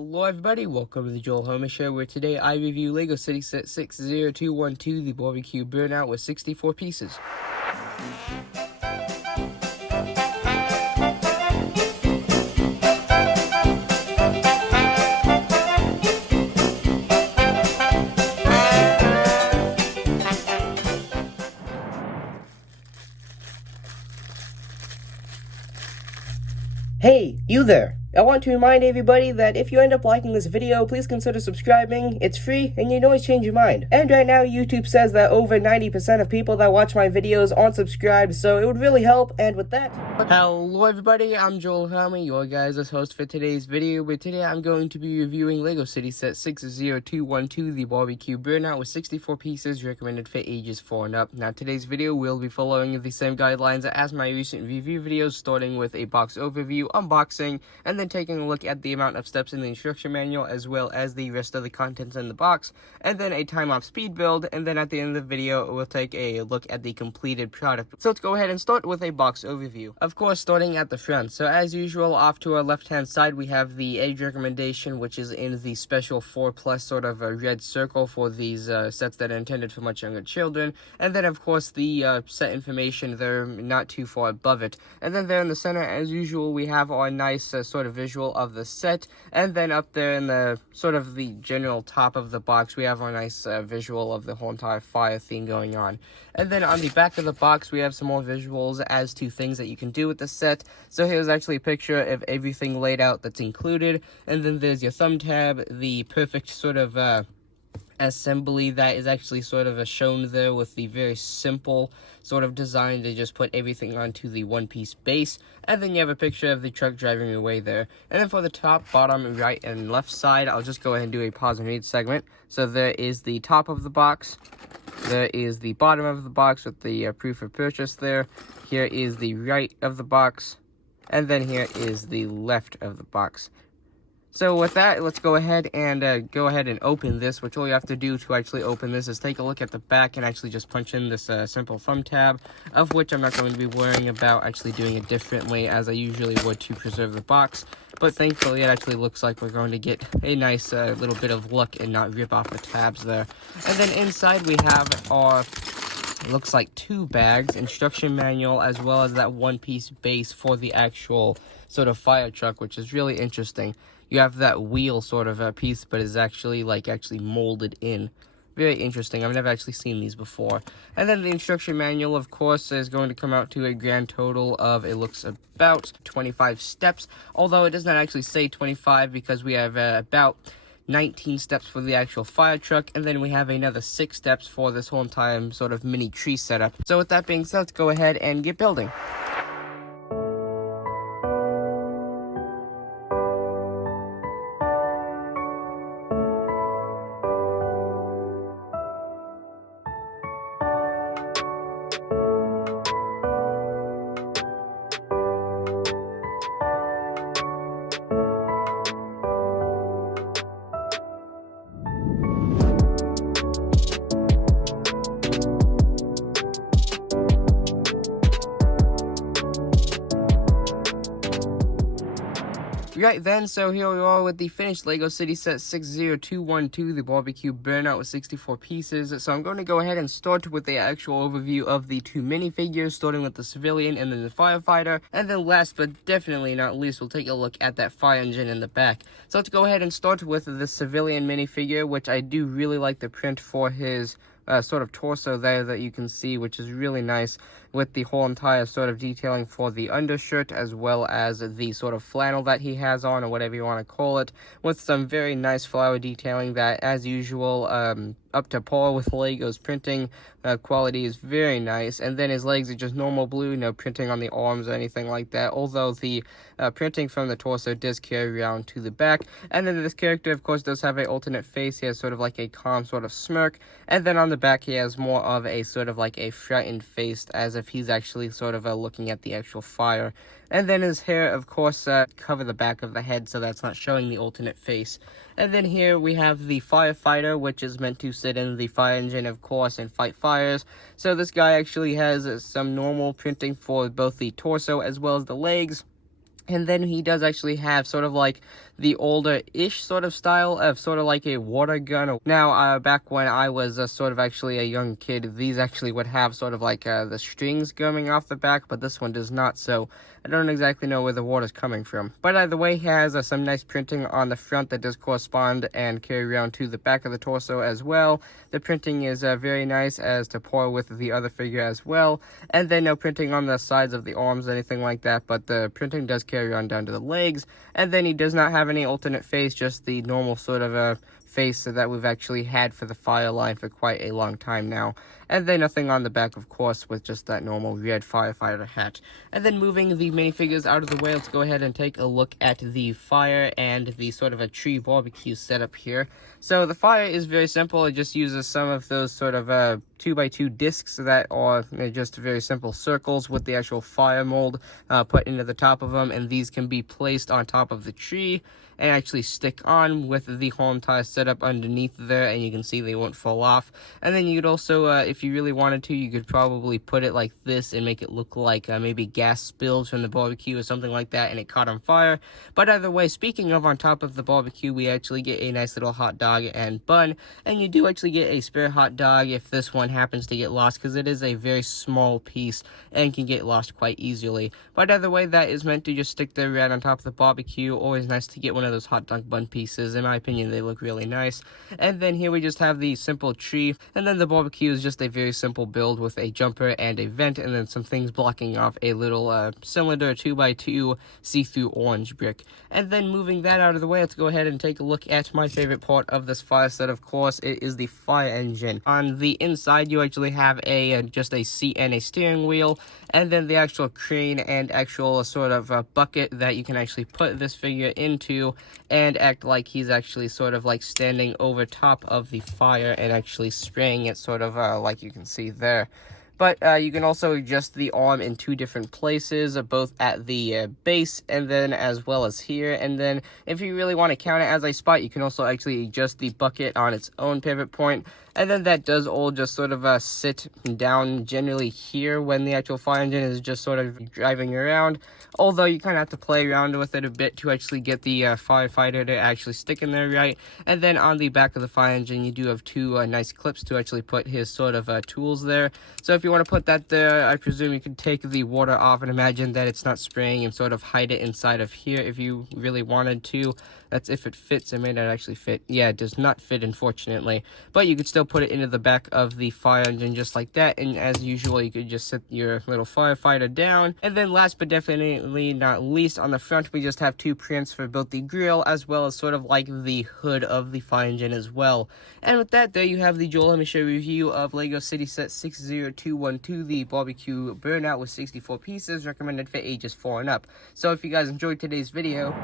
Hello everybody, welcome to the Joel Homer Show, where today I review LEGO City Set 60212, the barbecue burnout with 64 pieces. Hey, you there! I want to remind everybody that if you end up liking this video, please consider subscribing. It's free, and you can always change your mind. And right now, YouTube says that over 90% of people that watch my videos aren't subscribed, so it would really help, and with that... Hello everybody, I'm Joel Homer, your guys' host for today's video, but today I'm going to be reviewing LEGO City Set 60212, the barbecue burnout with 64 pieces, recommended for ages 4 and up. Now, today's video will be following the same guidelines as my recent review videos, starting with a box overview, unboxing, and then taking a look at the amount of steps in the instruction manual as well as the rest of the contents in the box, and then a time-lapse speed build, and then at the end of the video we'll take a look at the completed product. So let's go ahead and start with a box overview. Of course, starting at the front. So as usual, off to our left-hand side we have the age recommendation, which is in the special 4+ sort of a red circle for these sets that are intended for much younger children, and then of course the set information there not too far above it. And then there in the center, as usual, we have our nice sort of visual of the set, and then up there in the sort of the general top of the box we have our nice visual of the whole entire fire theme going on. And then on the back of the box we have some more visuals as to things that you can do with the set. So here's actually a picture of everything laid out that's included, and then there's your thumb tab, the perfect sort of assembly that is actually sort of shown there with the very simple sort of design to just put everything onto the one-piece base, and then you have a picture of the truck driving away there. And then for the top, bottom, right, and left side, I'll just go ahead and do a pause and read segment. So there is the top of the box, there is the bottom of the box with the proof of purchase there, here is the right of the box, and then here is the left of the box. So with that, let's go ahead and open this, which all you have to do to actually open this is take a look at the back and actually just punch in this simple thumb tab, of which I'm not going to be worrying about actually doing it differently as I usually would to preserve the box. But thankfully, it actually looks like we're going to get a nice little bit of luck and not rip off the tabs there. And then inside we have our... looks like 2 bags, instruction manual, as well as that one-piece base for the actual sort of fire truck, which is really interesting. You have that wheel sort of a piece, but is actually molded in. Very interesting. I've never actually seen these before. And then the instruction manual, of course, is going to come out to a grand total of, it looks about 25 steps, although it does not actually say 25 because we have about 19 steps for the actual fire truck, and then we have another 6 steps for this whole entire sort of mini tree setup. So with that being said, let's go ahead and get building. Right then, so here we are with the finished LEGO City Set 60212, the barbecue burnout with 64 pieces. So I'm going to go ahead and start with the actual overview of the 2 minifigures, starting with the civilian and then the firefighter. And then last but definitely not least, we'll take a look at that fire engine in the back. So let's go ahead and start with the civilian minifigure, which I do really like the print for his sort of torso there that you can see, which is really nice, with the whole entire sort of detailing for the undershirt as well as the sort of flannel that he has on, or whatever you want to call it, with some very nice flower detailing that, as usual, up to par with LEGO's printing. Quality is very nice, and then his legs are just normal blue, no printing on the arms or anything like that, although the printing from the torso does carry around to the back. And then this character, of course, does have an alternate face. He has sort of like a calm sort of smirk, and then on the back he has more of a sort of like a frightened face, as if he's actually sort of looking at the actual fire. And then his hair, of course, cover the back of the head, so that's not showing the alternate face. And then here we have the firefighter, which is meant to sit in the fire engine, of course, and fight fires. So this guy actually has some normal printing for both the torso as well as the legs. And then he does actually have sort of like the older-ish sort of style of sort of like a water gun. Now, back when I was sort of actually a young kid, these actually would have sort of like the strings coming off the back, but this one does not, so I don't exactly know where the water's coming from. But either way, he has some nice printing on the front that does correspond and carry around to the back of the torso as well. The printing is very nice as to pour with the other figure as well. And then no printing on the sides of the arms, anything like that, but the printing does carry on down to the legs. And then he does not have any alternate face, just the normal sort of face that we've actually had for the fire line for quite a long time now. And then nothing on the back, of course, with just that normal red firefighter hat. And then moving the minifigures out of the way, let's go ahead and take a look at the fire and the sort of a tree barbecue setup here. So the fire is very simple. It just uses some of those sort of 2x2 discs that are just very simple circles with the actual fire mold put into the top of them, and these can be placed on top of the tree and actually stick on with the home tie set up underneath there, and you can see they won't fall off. And then you could also, if you really wanted to, you could probably put it like this and make it look like maybe gas spills from the barbecue or something like that, and it caught on fire. But either way, speaking of on top of the barbecue, we actually get a nice little hot dog and bun, and you do actually get a spare hot dog if this one happens to get lost, because it is a very small piece and can get lost quite easily. But either way, that is meant to just stick there right on top of the barbecue. Always nice to get one of those hot dog bun pieces. In my opinion, they look really nice. And then here we just have the simple tree, and then the barbecue is just a very simple build with a jumper and a vent, and then some things blocking off a little cylinder 2x2 see-through orange brick. And then moving that out of the way, let's go ahead and take a look at my favorite part of this fire set. Of course, it is the fire engine. On the inside, you actually have just a seat and a steering wheel, and then the actual crane and actual sort of bucket that you can actually put this figure into and act like he's actually sort of like standing over top of the fire and actually spraying it sort of like you can see there. But you can also adjust the arm in two different places, both at the base and then as well as here. And then if you really want to count it as a spot, you can also actually adjust the bucket on its own pivot point. And then that does all just sort of sit down generally here when the actual fire engine is just sort of driving around. Although you kind of have to play around with it a bit to actually get the firefighter to actually stick in there right. And then on the back of the fire engine, you do have two nice clips to actually put his sort of tools there. So if you want to put that there, I presume you could take the water off and imagine that it's not spraying and sort of hide it inside of here if you really wanted to. That's if it fits. It may not actually fit. Yeah, it does not fit, unfortunately. But you could still put it into the back of the fire engine just like that. And as usual, you could just set your little firefighter down. And then last but definitely not least, on the front, we just have two prints for both the grill as well as sort of like the hood of the fire engine as well. And with that, there you have the Joel Hamisha review of LEGO City Set 60212, the barbecue burnout with 64 pieces, recommended for ages 4 and up. So if you guys enjoyed today's video,